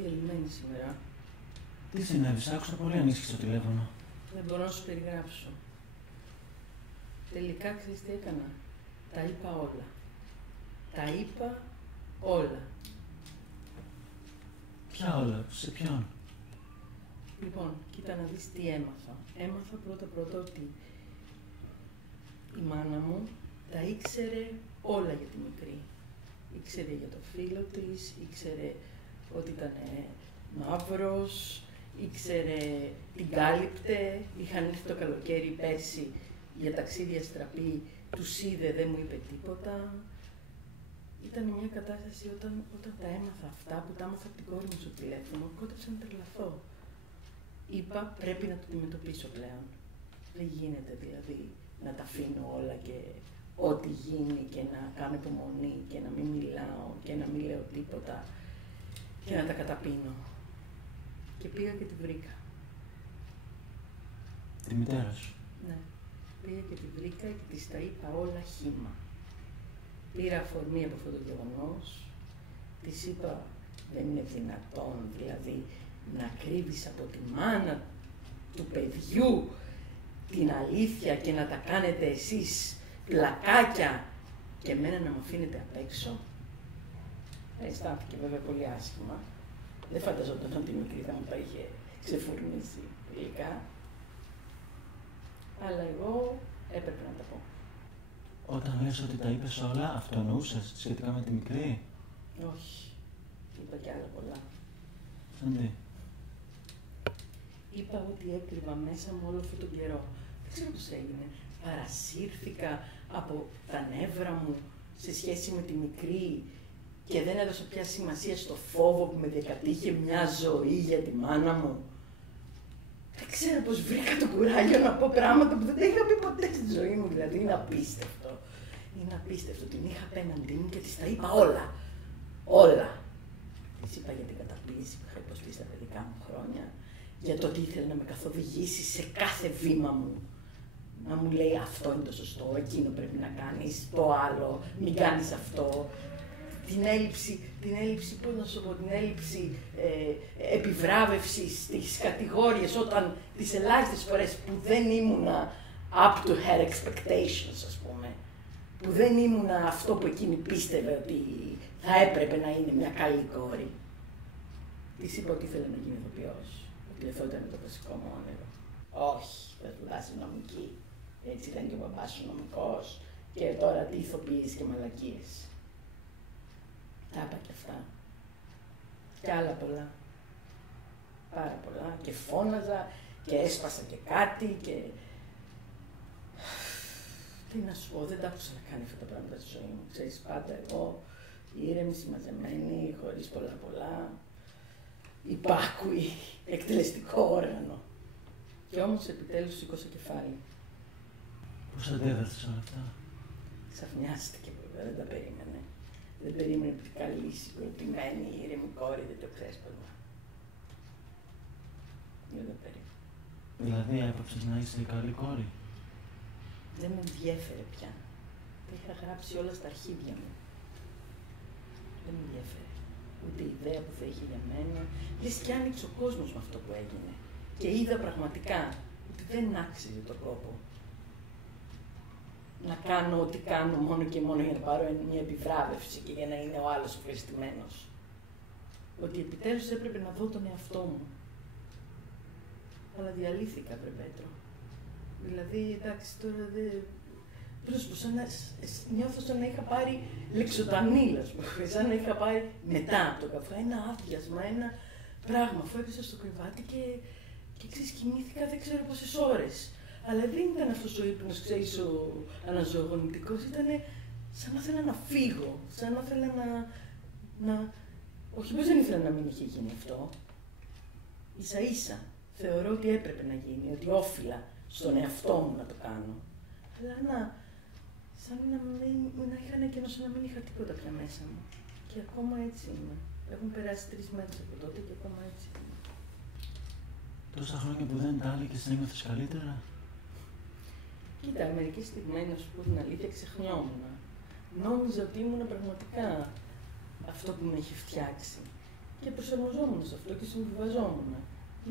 διαλυμένη σήμερα. Τι συνέβη, σ' άκουσα πολύ ανήσυχη στο τηλέφωνο. Δεν μπορώ να σου περιγράψω. Τελικά ξέρεις τι έκανα. Τα είπα όλα. Τα είπα όλα. Ποια όλα, σε ποιον? Λοιπόν, κοίτα να δεις τι έμαθα. Έμαθα πρώτα ότι η μάνα μου τα ήξερε όλα για τη μικρή. Ήξερε για το φίλο της, ήξερε ότι ήταν μαύρος, ήξερε, την κάλυπτε, είχαν έρθει το καλοκαίρι πέρσι για ταξίδια στραπή, τους είδε, δεν μου είπε τίποτα. Ήταν μια κατάσταση όταν τα έμαθα αυτά, που τα έμαθα από την κόρη μου στο τηλέφωνο, κόντεψα να τρελαθώ. Είπα, πρέπει να το αντιμετωπίσω πλέον. Δεν γίνεται δηλαδή να τα αφήνω όλα και ό,τι γίνει και να κάνω υπομονή και να μην μιλάω και να μην λέω τίποτα και να τα καταπίνω. Και πήγα και τη βρήκα. Τη μητέρα σου? Ναι. Πήγα και τη βρήκα και της τα είπα όλα χύμα. Πήρα αφορμή από αυτό το γεγονός, της είπα δεν είναι δυνατόν δηλαδή να κρύβεις από τη μάνα του παιδιού την αλήθεια και να τα κάνετε εσείς πλακάκια και εμένα να μου αφήνετε απ' έξω. Αισθάνθηκε βέβαια πολύ άσχημα. Δεν φανταζόταν ότι η μικρή θα μου τα είχε ξεφουρνήσει τελικά. Αλλά εγώ έπρεπε να τα πω. Όταν λες ότι τα είπες όλα, αυτό εννοούσες σχετικά με τη μικρή? Όχι. Είπα κι άλλα πολλά. Σαν τι? Είπα ότι έκρυβα μέσα μου όλο αυτόν τον καιρό. Δεν ξέρω πώς έγινε. Παρασύρθηκα από τα νεύρα μου σε σχέση με τη μικρή και δεν έδωσα πια σημασία στο φόβο που με διακατήχε μια ζωή για τη μάνα μου. Δεν ξέρω πώς βρήκα το κουράγιο να πω πράγματα που δεν τα είχα πει ποτέ στη ζωή μου. Δηλαδή είναι απίστευτο. Είναι απίστευτο. Την είχα απέναντί μου και της τα είπα όλα. Όλα. Της είπα για την καταπίεση που είχα υποστεί στα παιδικά μου χρόνια. Για το ότι ήθελε να με καθοδηγήσει σε κάθε βήμα μου. Να μου λέει αυτό είναι το σωστό, εκείνο πρέπει να κάνεις, το άλλο, μην κάνεις αυτό. Την έλλειψη, πώς να σου πω, την έλλειψη επιβράβευσης στις κατηγόριες όταν τις ελάχιστες φορές που δεν ήμουνα up to her expectations, ας πούμε, που δεν ήμουνα αυτό που εκείνη πίστευε ότι θα έπρεπε να είναι μια καλή κόρη. Της είπα ότι ήθελε να γίνει ηθοποιός, ότι αυτό ήταν το βασικό μου όνειρο. Όχι, θα σπουδάσει νομική. Έτσι ήταν και ο μπαμπάς σου νομικός και τώρα τι ηθοποιείς και μαλακίες. Τα είπα και αυτά. Και άλλα πολλά. Πάρα πολλά. Και φώναζα και έσπασα και κάτι και... Τι να σου πω, δεν τα άκουσα να κάνει αυτά τα πράγματα στη ζωή μου. Ξέρεις, πάντα εγώ ήρεμη, συμμαζεμένη, χωρίς πολλά, υπάκουη, εκτελεστικό όργανο. Και όμως επιτέλους σήκωσα κεφάλι. Πώς αντέδρασες όλα αυτά? Ξαφνιάστηκε βέβαια, δεν τα περίμενε. Δεν περίμενε ότι καλή, συγκροτημένη, ήρεμη κόρη, δεν το ξέσπασμα. Δεν το περίμενε. Δηλαδή έπαψες να είσαι η καλή κόρη? Δεν με ενδιέφερε πια. Τα είχα γράψει όλα στα αρχίδια μου. Δεν με ενδιέφερε. Ούτε η ιδέα που θα είχε για μένα. Λες και άνοιξε ο κόσμος με αυτό που έγινε. Και είδα πραγματικά ότι δεν άξιζε τον κόπο να κάνω ό,τι κάνω μόνο και μόνο για να πάρω μια επιβράβευση και για να είναι ο άλλος ευχαριστημένος. Ότι επιτέλους έπρεπε να δω τον εαυτό μου. Αλλά διαλύθηκα, βρε Πέτρο. Δηλαδή, εντάξει, τώρα δεν... Νιώθω σαν να είχα πάρει λεξοτανίλ, ας πούμε, σαν να είχα πάρει μετά από το καφέ ένα άδειασμα, ένα πράγμα. Αφού έπεσα στο κρεβάτι και ξέρεις, κοιμήθηκα δεν ξέρω πόσες ώρες. Αλλά δεν ήταν αυτός ο ύπνος, ξέρεις, ο αναζωογονητικός, ήταν σαν να ήθελα να φύγω, σαν να ήθελα να... Όχι πως δεν ήθελα να μην είχε γίνει αυτό. Ίσα ίσα θεωρώ ότι έπρεπε να γίνει, ότι όφιλα στον εαυτό μου να το κάνω. Αλλά σαν να είχα ένα κενό, σαν να μην είχα τίποτα πια μέσα μου. Και ακόμα έτσι είμαι. Έχουν περάσει 3 μέρες από τότε και ακόμα έτσι είμαι. Τόσα χρόνια που δεν τα έλεγες, να νιώθεις καλύτερα? Κοίτα, μερικές στιγμές, να σου πω την αλήθεια, ξεχνιόμουν. Νόμιζα ότι ήμουν πραγματικά αυτό που με έχει φτιάξει. Και προσαρμοζόμουν σε αυτό και συμβιβαζόμουν.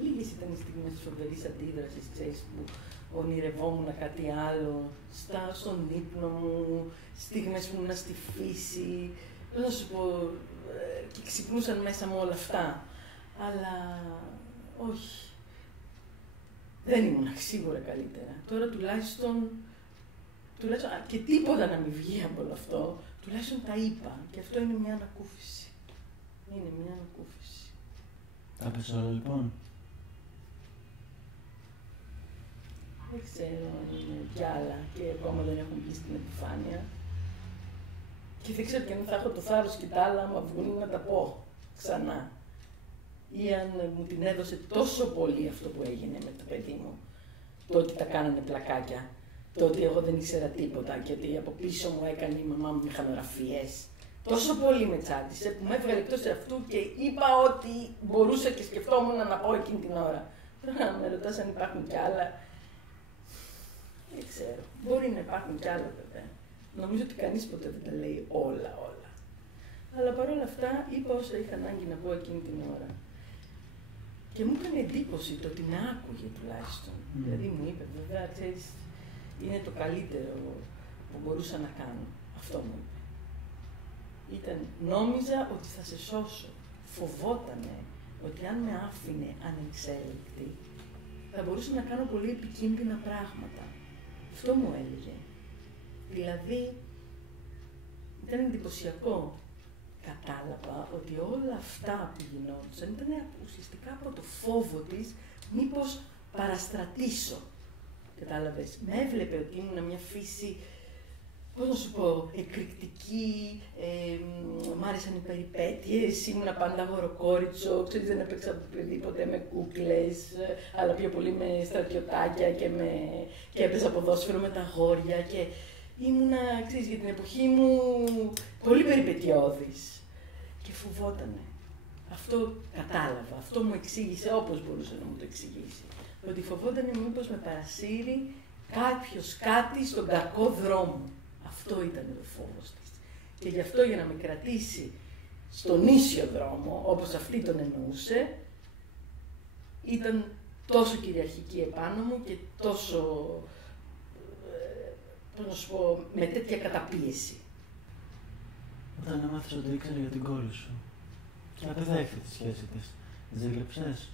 Λίγες ήταν οι στιγμές της φοβερής αντίδρασης, ξέρεις, που ονειρευόμουν κάτι άλλο, στον ύπνο μου, στιγμές που ήμουν στη φύση, να σου πω, και ξυπνούσαν μέσα μου όλα αυτά. Αλλά όχι, δεν ήμουν σίγουρα καλύτερα. Τώρα τουλάχιστον και τίποτα να μην βγει από όλο αυτό, τουλάχιστον τα είπα. Και αυτό είναι μια ανακούφιση. Είναι μια ανακούφιση. Τα πες όλα λοιπόν. Δεν ξέρω αν είναι κι άλλα και ακόμα δεν έχουν μπει στην επιφάνεια. Και δεν ξέρω και αν θα έχω το θάρρος και τα άλλα, άμα βγουν να τα πω ξανά. Ή αν μου την έδωσε τόσο πολύ αυτό που έγινε με το παιδί μου. Το ότι τα κάνανε πλακάκια. Το ότι εγώ δεν ήξερα τίποτα και ότι από πίσω μου έκανε η μαμά μου μηχανογραφίες. Τόσο πολύ με τσάντισε που με έβγαλε εκτός αυτού και είπα ότι μπορούσα και σκεφτόμουν να πω εκείνη την ώρα. Τώρα να με ρωτάς αν υπάρχουν κι άλλα. Δεν ξέρω. Μπορεί να υπάρχουν κι άλλα βέβαια. Νομίζω ότι κανείς ποτέ δεν τα λέει όλα. Αλλά παρόλα αυτά είπα όσα είχα ανάγκη να πω εκείνη την ώρα. Και μου έκανε εντύπωση το ότι με άκουγε τουλάχιστον. Δηλαδή μου είπε, βέβαια, ξέρεις, είναι το καλύτερο που μπορούσα να κάνω. Αυτό μου είπε. Νόμιζα ότι θα σε σώσω. Φοβότανε ότι αν με άφηνε ανεξέλεκτη, θα μπορούσα να κάνω πολύ επικίνδυνα πράγματα. Αυτό μου έλεγε. Δηλαδή, ήταν εντυπωσιακό. Κατάλαβα ότι όλα αυτά που γινόντουσαν ήταν ουσιαστικά από το φόβο της μήπως παραστρατήσω. Κατάλαβες, με έβλεπε ότι ήμουν μια φύση, πώς να σου πω, εκρηκτική, μ' άρεσαν οι περιπέτειες, ήμουνα πάντα αγοροκόριτσο, ξέρεις, δεν έπαιξα παιδί ποτέ με κούκλες, αλλά πιο πολύ με στρατιωτάκια και έπαιζα ποδόσφαιρο με τα αγόρια και ήμουνα, ξέρεις, για την εποχή μου πολύ περιπετειώδης και φοβότανε. Αυτό κατάλαβα, αυτό μου εξήγησε όπως μπορούσε να μου το εξηγήσει. Ότι φοβότανε μήπως με παρασύρει κάποιος κάτι στον κακό δρόμο. Αυτό ήταν ο φόβος της. Και γι' αυτό για να με κρατήσει στον ίσιο δρόμο, όπως αυτή τον εννοούσε, ήταν τόσο κυριαρχική επάνω μου και τόσο, πώς να σου πω, με τέτοια καταπίεση. Όταν έμαθες ότι ήξερε για την κόρη σου και απεδέχθη τη σχέση της, ζήλεψες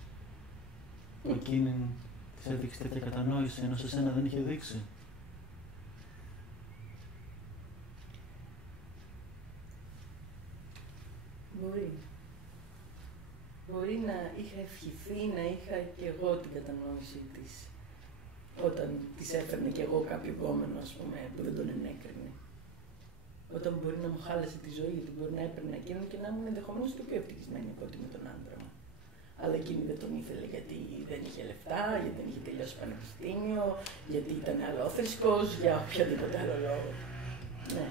που εκείνη της έδειξε τέτοια κατανόηση ενώ σε σένα δεν είχε δείξει? Μπορεί να είχα ευχηθεί να είχα και εγώ την κατανόηση της όταν της έφερνε και εγώ κάποιο γκόμενο, ας πούμε, που δεν τον ενέκρινε. Όταν μπορεί να μου χάλασε τη ζωή, γιατί μπορεί να έπαιρνε εκείνον και να ήμουν ενδεχομένως και πιο ευτυχισμένη από ότι με τον άντρα μου. Αλλά εκείνη δεν τον ήθελε γιατί δεν είχε λεφτά, γιατί δεν είχε τελειώσει πανεπιστήμιο, γιατί ήταν αλόθρησκος, για οποιαδήποτε άλλο λόγο. Ναι,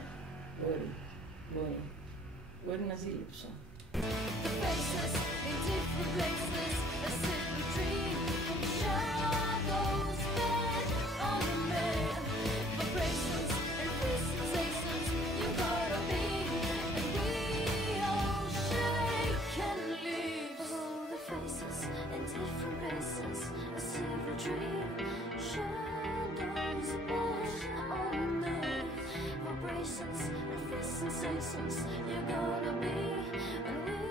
μπορεί να ζήλεψα. Sensations you're gonna be, and we